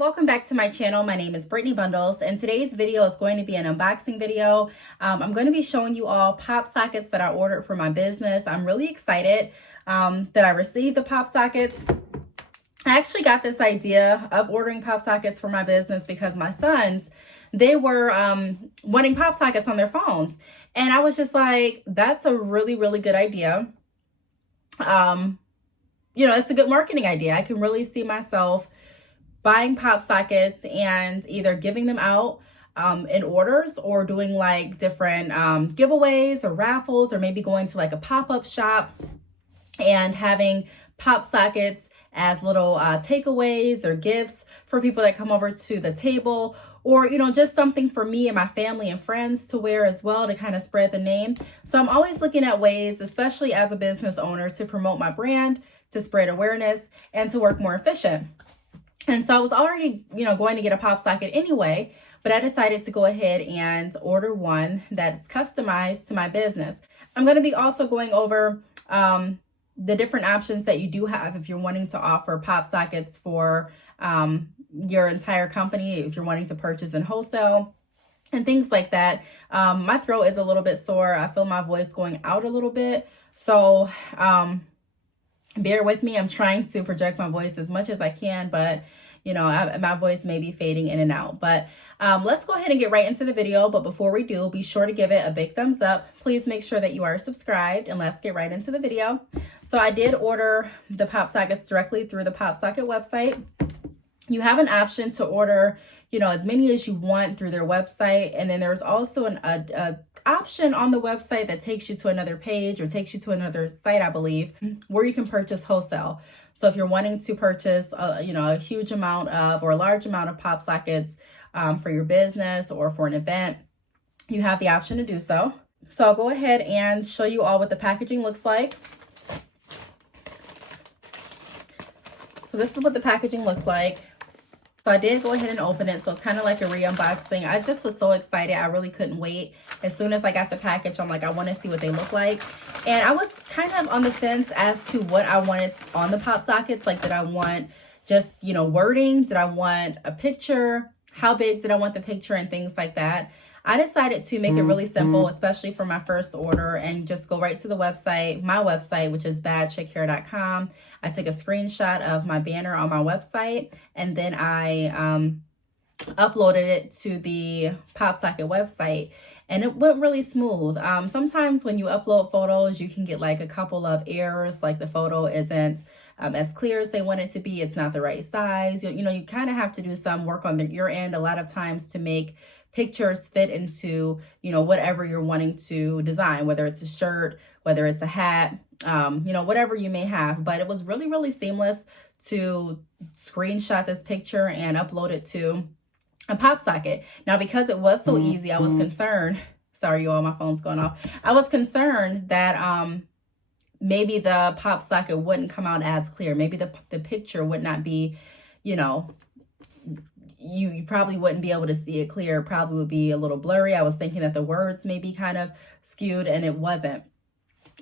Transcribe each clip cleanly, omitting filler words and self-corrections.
welcome back to my channel. My name is Brittney Bundles, and today's video is going to be an unboxing video. I'm going to be showing you all pop sockets that I ordered for my business. I'm really excited that I received the pop sockets. I actually got this idea of ordering pop sockets for my business because my sons, they were wanting pop sockets on their phones. And I was just like, that's a really, really good idea. You know, it's a good marketing idea. I can really see myself buying pop sockets and either giving them out in orders or doing like different giveaways or raffles, or maybe going to like a pop-up shop and having pop sockets as little takeaways or gifts for people that come over to the table, or, you know, just something for me and my family and friends to wear as well to kind of spread the name. So I'm always looking at ways, especially as a business owner, to promote my brand, to spread awareness, and to work more efficient. And so I was already, you know, going to get a pop socket anyway, but I decided to go ahead and order one that's customized to my business. I'm going to be also going over the different options that you do have if you're wanting to offer pop sockets for your entire company, if you're wanting to purchase in wholesale and things like that. My throat is a little bit sore. I feel my voice going out a little bit. So bear with me. I'm trying to project my voice as much as I can, but you know, my voice may be fading in and out. But let's go ahead and get right into the video. But before we do, be sure to give it a big thumbs up. Please make sure that you are subscribed, and let's get right into the video. So I did order the pop sockets directly through the pop socket website. You have an option to order, you know, as many as you want through their website. And then there's also an option on the website that takes you to another page or takes you to another site, I believe, where you can purchase wholesale. So if you're wanting to purchase, you know, a huge amount of or a large amount of pop sockets for your business or for an event, you have the option to do so. So I'll go ahead and show you all what the packaging looks like. So this is what the packaging looks like. So I did go ahead and open it. So it's kind of like a re-unboxing. I just was so excited. I really couldn't wait. As soon as I got the package, I'm like, I want to see what they look like. And I was kind of on the fence as to what I wanted on the pop sockets. Like, did I want just, you know, wording? Did I want a picture? How big did I want the picture and things like that? I decided to make it really simple, especially for my first order, and just go right to the website, my website, which is badchickhair.com. I took a screenshot of my banner on my website, and then I uploaded it to the pop socket website, and it went really smooth. Sometimes when you upload photos, you can get like a couple of errors, like the photo isn't as clear as they want it to be. It's not the right size. You know, you kind of have to do some work on your end a lot of times to make pictures fit into, you know, whatever you're wanting to design, whether it's a shirt, whether it's a hat, you know, whatever you may have. But it was really, really seamless to screenshot this picture and upload it to a pop socket. Now, because it was so easy, I was concerned. Sorry, you all, my phone's going off. I was concerned that maybe the pop socket wouldn't come out as clear. Maybe the picture would not be, you know, you probably wouldn't be able to see it clear. It probably would be a little blurry. I was thinking that the words may be kind of skewed, and it wasn't.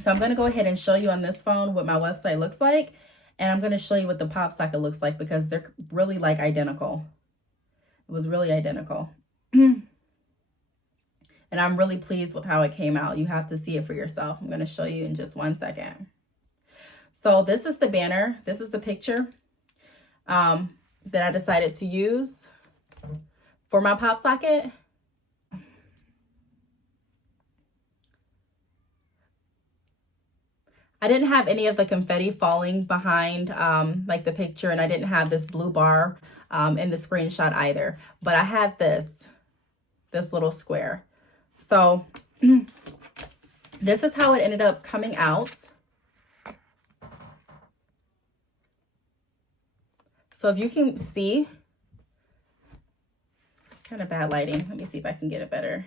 So I'm going to go ahead and show you on this phone what my website looks like. And I'm going to show you what the pop socket looks like, because they're really like identical. It was really identical. And I'm really pleased with how it came out. You have to see it for yourself. I'm going to show you in just 1 second. So this is the banner. This is the picture that I decided to use for my pop socket. I didn't have any of the confetti falling behind like the picture, and I didn't have this blue bar in the screenshot either, but I had this little square. So this is how it ended up coming out. So if you can see, kind of bad lighting. Let me see if I can get it better.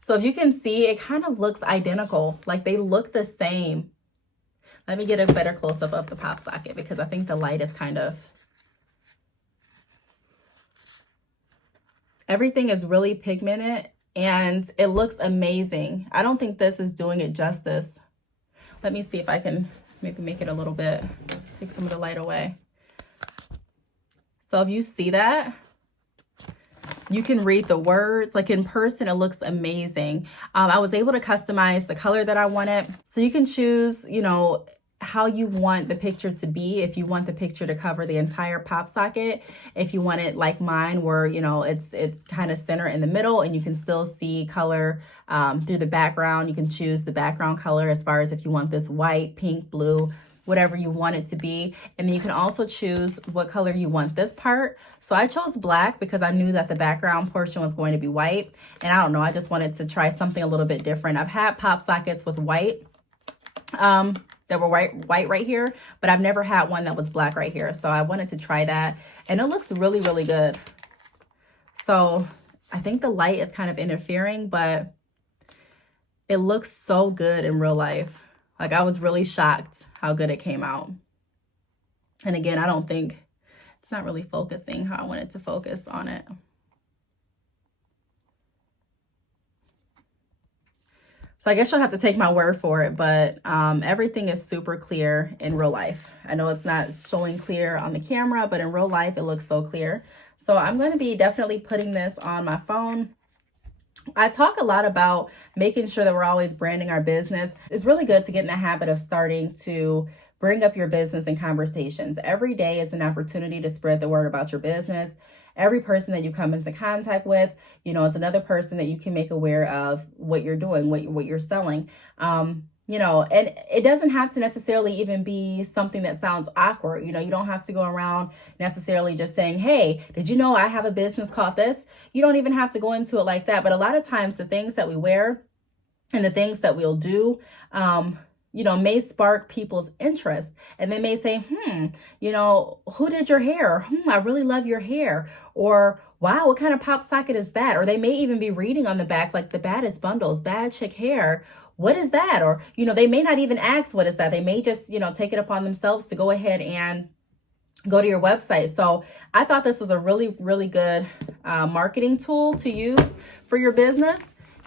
So if you can see, it kind of looks identical. Like they look the same. Let me get a better close-up of the pop socket, because I think the light is kind of... Everything is really pigmented and it looks amazing. I don't think this is doing it justice. Let me see if I can maybe make it a little bit, take some of the light away. So if you see that, you can read the words. Like in person, it looks amazing. I was able to customize the color that I wanted. So you can choose, you know, how you want the picture to be. If you want the picture to cover the entire pop socket, if you want it like mine where, you know, it's kind of center in the middle and you can still see color through the background. You can choose the background color as far as if you want this white, pink, blue, whatever you want it to be. And then you can also choose what color you want this part. So I chose black because I knew that the background portion was going to be white. And I don't know, I just wanted to try something a little bit different. I've had pop sockets with white that were white right here, but I've never had one that was black right here. So I wanted to try that, and it looks really, really good. So I think the light is kind of interfering, but it looks so good in real life. Like I was really shocked how good it came out. And again, I don't think it's not really focusing how I wanted to focus on it. So I guess you'll have to take my word for it, but everything is super clear in real life. I know it's not showing clear on the camera, but in real life, it looks so clear. So I'm going to be definitely putting this on my phone. I talk a lot about making sure that we're always branding our business. It's really good to get in the habit of starting to bring up your business in conversations. Every day is an opportunity to spread the word about your business. Every person that you come into contact with, you know, is another person that you can make aware of what you're doing, what you're selling. You know, and it doesn't have to necessarily even be something that sounds awkward. You know, you don't have to go around necessarily just saying, hey, did you know I have a business called this? You don't even have to go into it like that. But a lot of times the things that we wear and the things that we'll do, you know, may spark people's interest. And they may say, you know, who did your hair? I really love your hair. Or, wow, what kind of pop socket is that? Or they may even be reading on the back, like the baddest bundles, bad chick hair. What is that? Or, you know, they may not even ask what is that. They may just, you know, take it upon themselves to go ahead and go to your website. So I thought this was a really, really good marketing tool to use for your business.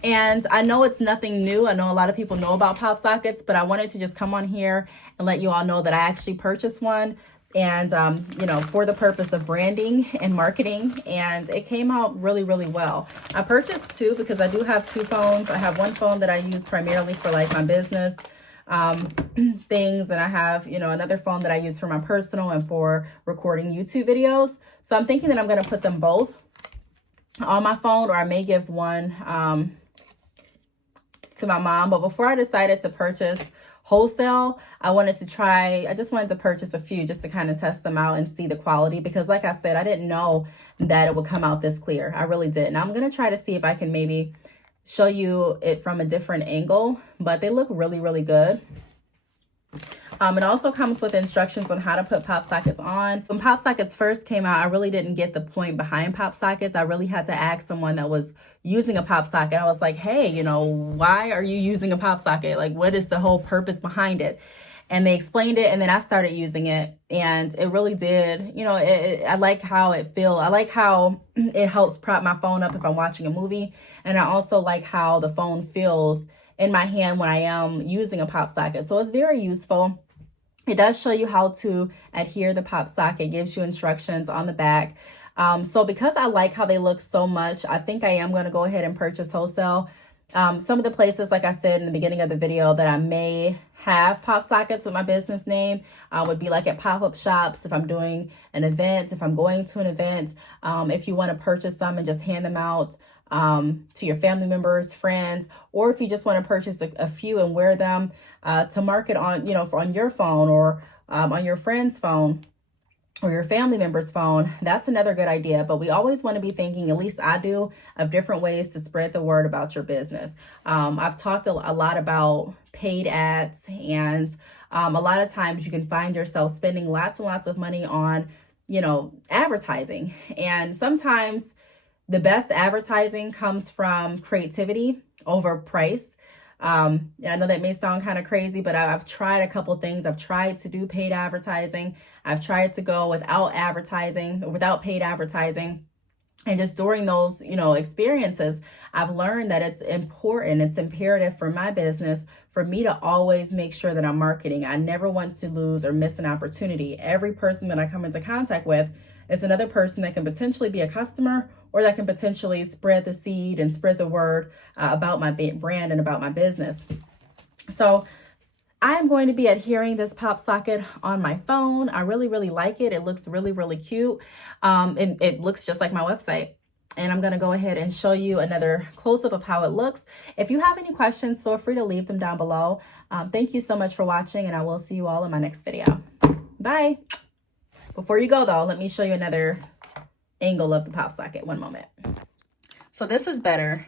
And I know it's nothing new. I know a lot of people know about pop sockets, but I wanted to just come on here and let you all know that I actually purchased one, and you know, for the purpose of branding and marketing, and it came out really, really well. I purchased two because I do have two phones. I have one phone that I use primarily for like my business things, and I have, you know, another phone that I use for my personal and for recording YouTube videos. So I'm thinking that I'm going to put them both on my phone, or I may give one to my mom. But before I decided to purchase wholesale, I just wanted to purchase a few just to kind of test them out and see the quality, because like I said, I didn't know that it would come out this clear. I really didn't. I'm going to try to see if I can maybe show you it from a different angle, but they look really, really good. It also comes with instructions on how to put pop sockets on. When pop sockets first came out, I really didn't get the point behind pop sockets. I really had to ask someone that was using a pop socket. I was like, hey, you know, why are you using a pop socket? Like, what is the whole purpose behind it? And they explained it, and then I started using it, and it really did. You know, I like how it feels. I like how it helps prop my phone up if I'm watching a movie. And I also like how the phone feels in my hand when I am using a pop socket. So it's very useful. It does show you how to adhere the pop socket, gives you instructions on the back. So because I like how they look so much, I think I am going to go ahead and purchase wholesale. Some of the places, like I said in the beginning of the video, that I may have pop sockets with my business name would be like at pop-up shops, if I'm doing an event, if I'm going to an event, if you want to purchase some and just hand them out to your family members, friends, or if you just want to purchase a few and wear them to market on, you know, on your phone, or on your friend's phone or your family member's phone. That's another good idea. But we always want to be thinking, at least I do, of different ways to spread the word about your business. I've talked a lot about paid ads, and a lot of times you can find yourself spending lots and lots of money on, you know, advertising. And sometimes the best advertising comes from creativity over price. I know that may sound kind of crazy, but I've tried a couple things. I've tried to do paid advertising. I've tried to go without paid advertising. And just during those, you know, experiences, I've learned that it's important, it's imperative for my business for me to always make sure that I'm marketing. I never want to lose or miss an opportunity. Every person that I come into contact with is another person that can potentially be a customer, or that can potentially spread the seed and spread the word about my brand and about my business. So I am going to be adhering this pop socket on my phone. I really, really like it. It looks really, really cute. It looks just like my website. And I'm going to go ahead and show you another close-up of how it looks. If you have any questions, feel free to leave them down below. Thank you so much for watching, and I will see you all in my next video. Bye. Before you go, though, let me show you another angle of the pop socket. One moment. So this is better.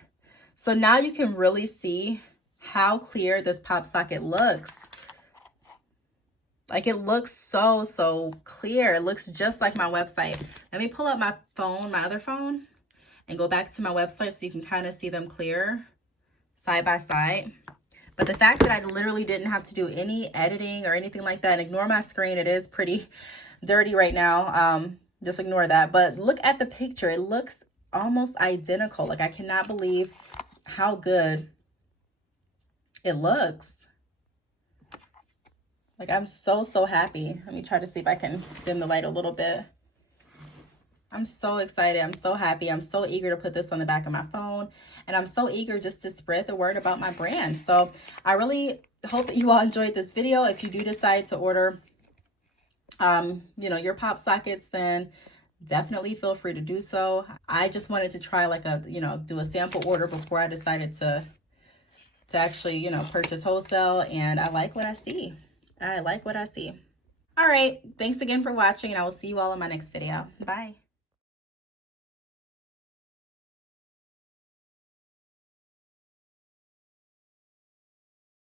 So now you can really see how clear this pop socket looks. Like, it looks so clear. It looks just like my website. Let me pull up my phone, my other phone, and go back to my website so you can kind of see them clear side by side. But the fact that I literally didn't have to do any editing or anything like that, and ignore my screen, it is pretty dirty right now. Just ignore that. But look at the picture. It looks almost identical. Like, I cannot believe how good it looks. Like, I'm so happy. Let me try to see if I can dim the light a little bit. I'm so excited. I'm so happy. I'm so eager to put this on the back of my phone. And I'm so eager just to spread the word about my brand. So I really hope that you all enjoyed this video. If you do decide to order, you know, your pop sockets, then definitely feel free to do so. I just wanted to try like a, you know, do a sample order before I decided to actually, you know, purchase wholesale. And I like what I see. I like what I see. All right. Thanks again for watching, and I will see you all in my next video. Bye.